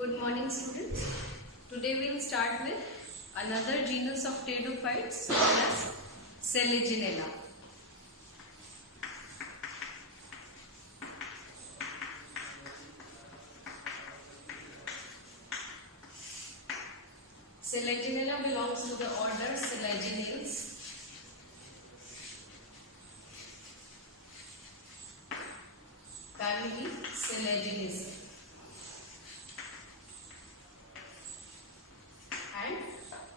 Good morning, students. Today we will start with another genus of pteridophytes known as Selaginella. Selaginella belongs to the order Selaginales. Family Selaginacea. And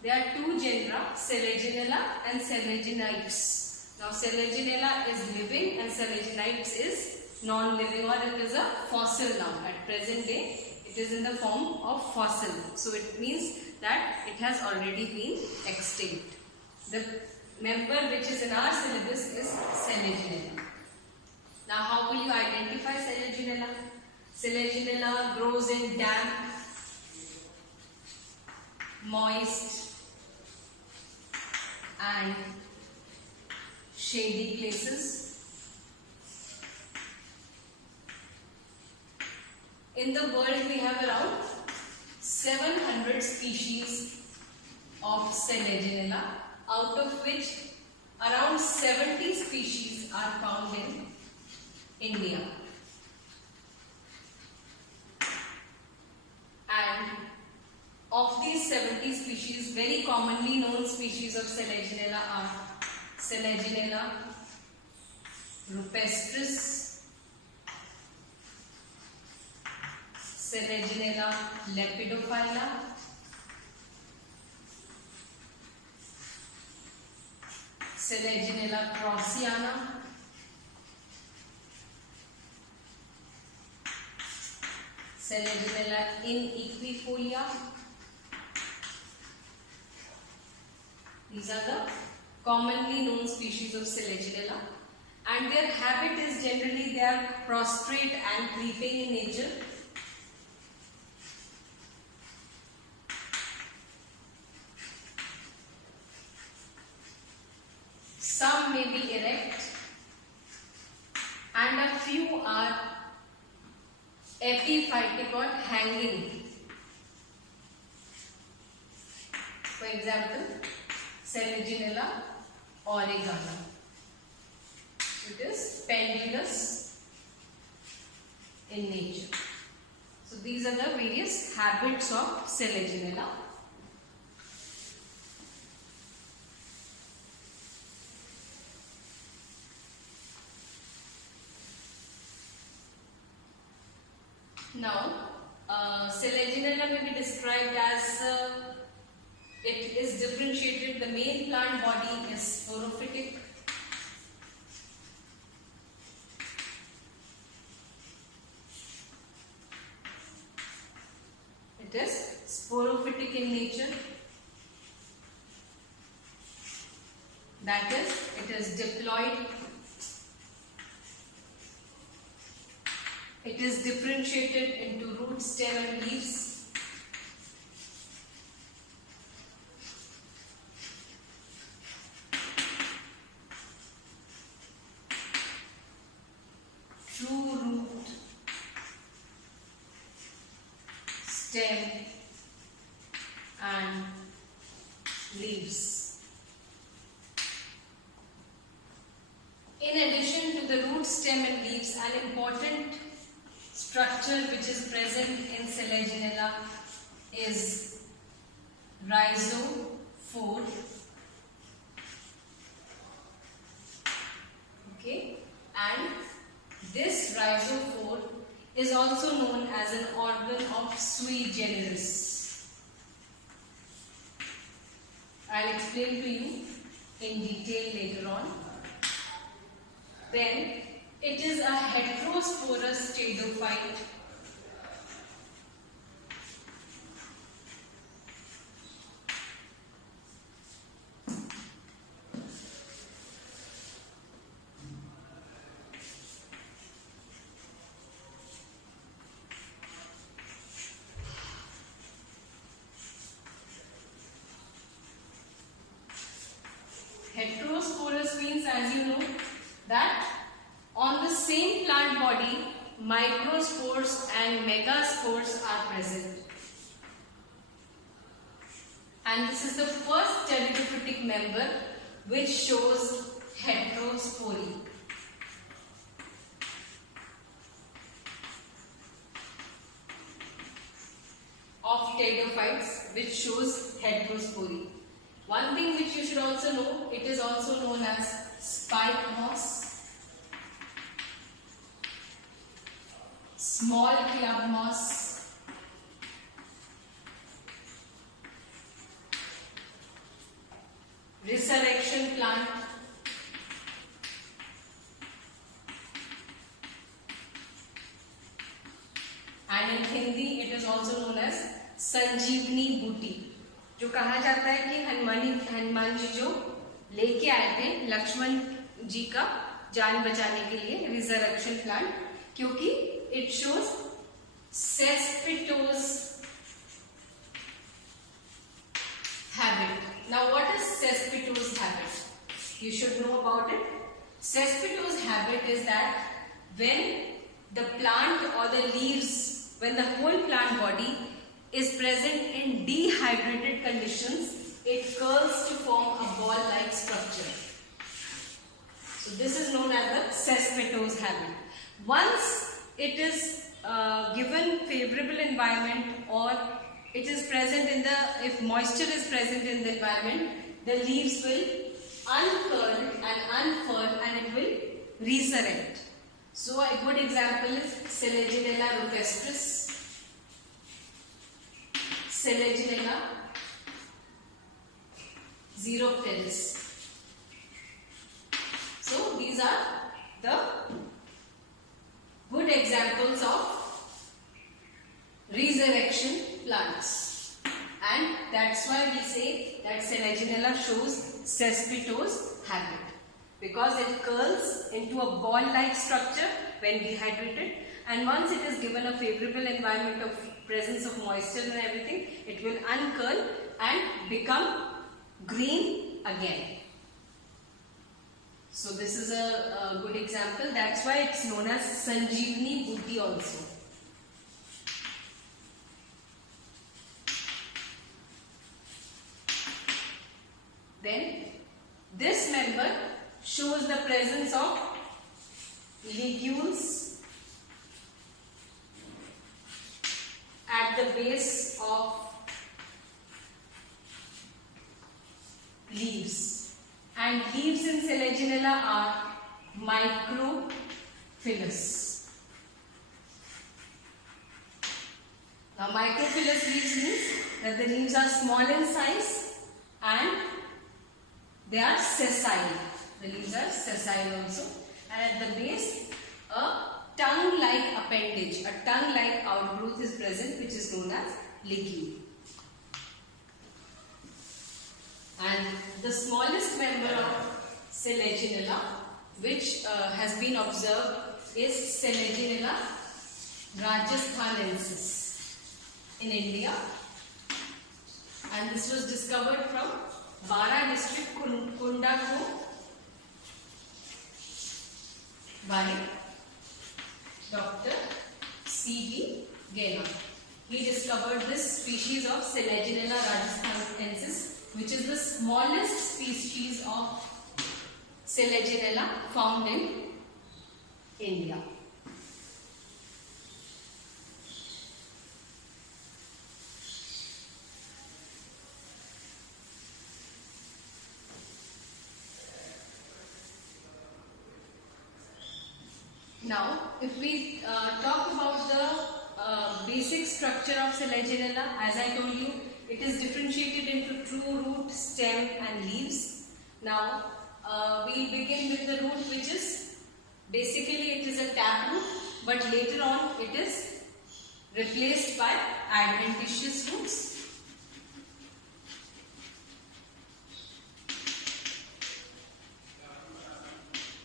there are two genera, Selaginella and Selaginites. Now Selaginella is living and Selaginites is non-living, or it is a fossil now. At present day it is in the form of fossil. So it means that it has already been extinct. The member which is in our syllabus is Selaginella. Now how will you identify Selaginella? Selaginella grows in damp, moist and shady places. In the world we have around 700 species of Selaginella, out of which around 70 species are found in India. And of these 70 species, very commonly known species of Selaginella are Selaginella rupestris, Selaginella lepidophylla, Selaginella craussiana, Selaginella inequifolia. These are the commonly known species of Selaginella, and their habit is generally they are prostrate and creeping in nature. Some may be erect and a few are epiphytic or hanging. For example, Selaginella oregana. It is pendulous in nature. So these are the various habits of Selaginella. Now, Selaginella may be described as it is differentiated. The main plant body is sporophytic. It is sporophytic in nature. That is, it is diploid. It is differentiated into root, stem and leaves. True root, stem and leaves. In addition to the root, stem and leaves, an important structure which is present in Selaginella is rhizophore. Okay, and this rhizophore is also known as an organ of sui generis. I'll explain to you in detail later on. Then it is a heterosporous pteridophyte. Heterosporous means, as you know, that on the same plant body, microspores and megaspores are present. and this is the first pteridophytic member which shows heterospory. Of pteridophytes which shows heterospory. One thing which you should also know, it is also known as spike moss, small club moss, resurrection plant, and in Hindi it is also known as संजीवनी बूटी, जो कहा जाता है कि हनुमान जी जो लेके आए थे लक्ष्मण जी का जान बचाने के लिए, रिजरेक्शन प्लांट, क्योंकि it shows caespitose habit. Now what is caespitose habit? You should know about it. Cespito's habit is that when the plant or the leaves, when the whole plant body is present in dehydrated conditions, it curls to form a ball-like structure. So this is known as the Cespito's habit. Once it is given favorable environment, or it is present in the, if moisture is present in the environment, the leaves will uncurl and unfurl and it will resurrect. So a good example is Selaginella rupestris, Selaginella xeropteris. So these are the good examples of resurrection plants, and that's why we say that Selaginella shows Cespito's habit, because it curls into a ball-like structure when dehydrated, and once it is given a favorable environment of presence of moisture and everything, it will uncurl and become green again. So this is a good example. That's why it's known as Sanjeevani Booty also. Then this member shows the presence of ligules at the base of leaves, and leaves in Selaginella are microphyllous. Now microphyllous leaves means that the leaves are small in size and they are sessile. The leaves are sessile also, and at the base a tongue-like appendage, a tongue-like outgrowth is present, which is known as ligule. And the smallest member of Selaginella which has been observed is Selaginella rajasthanensis in India, and this was discovered from Bara district, Kundakot, by Dr. C.B. Gaynor. He discovered this species of Selaginella rajasthanensis, which is the smallest species of Selaginella found in India. Now, if we talk about the basic structure of Selaginella, as I told you, it is differentiated into true root, stem and leaves. Now, we begin with the root, which is basically it is a taproot, but later on it is replaced by adventitious roots.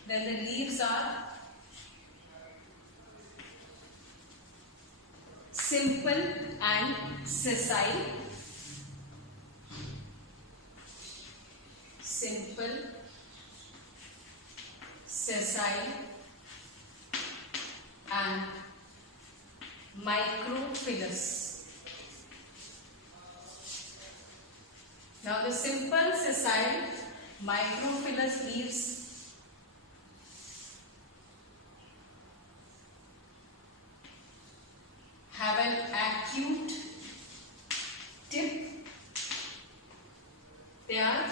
Then the leaves are simple and sessile. Simple, sessile and microphyllous. Now the simple sessile microphyllous leaves have an acute tip. They are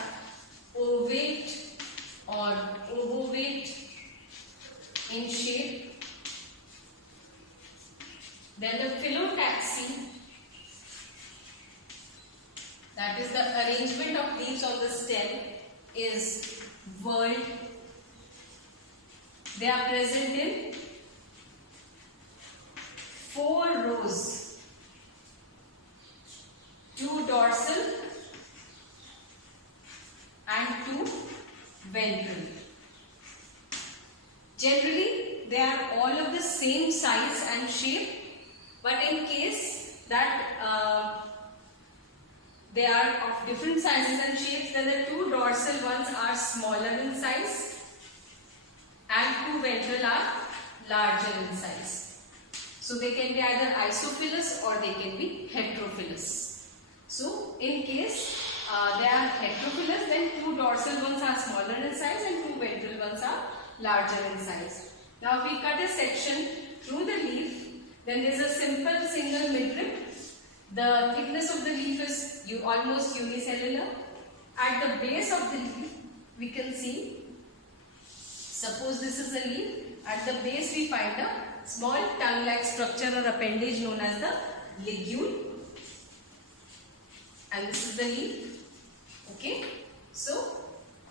ovate or ovovate in shape. Then the phyllotaxy, that is the arrangement of leaves on the stem, is whorled. They are present in 4 rows, 2 dorsal and 2 ventral. Generally, they are all of the same size and shape, but in case that they are of different sizes and shapes, then the 2 dorsal ones are smaller in size and 2 ventral are larger in size. So they can be either isophilous or they can be heterophilous. So in case they are heterophilous, then 2 dorsal ones are smaller in size and 2 ventral ones are larger in size. Now if we cut a section through the leaf, then there is a simple single midrib. The thickness of the leaf is almost unicellular. At the base of the leaf, we can see, suppose this is a leaf, at the base we find a small tongue-like structure or appendage known as the ligule. And this is the leaf. Okay. So,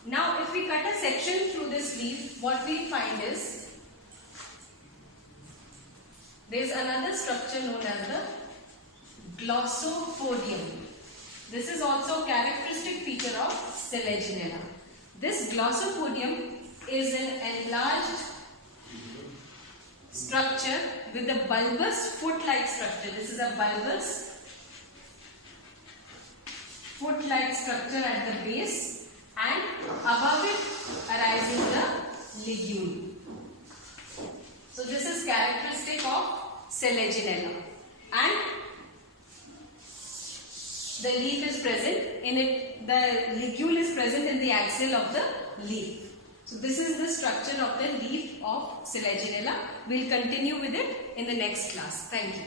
now if we cut a section through this leaf, what we find is, there is another structure known as the glossopodium. This is also a characteristic feature of Selaginella. This glossopodium is an enlarged structure with a bulbous foot-like structure. This is a bulbous foot-like structure at the base, and above it arises the ligule. So this is characteristic of Selaginella, and the leaf is present in it. The ligule is present in the axil of the leaf. So this is the structure of the leaf of Selaginella. We'll continue with it in the next class. Thank you.